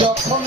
যখন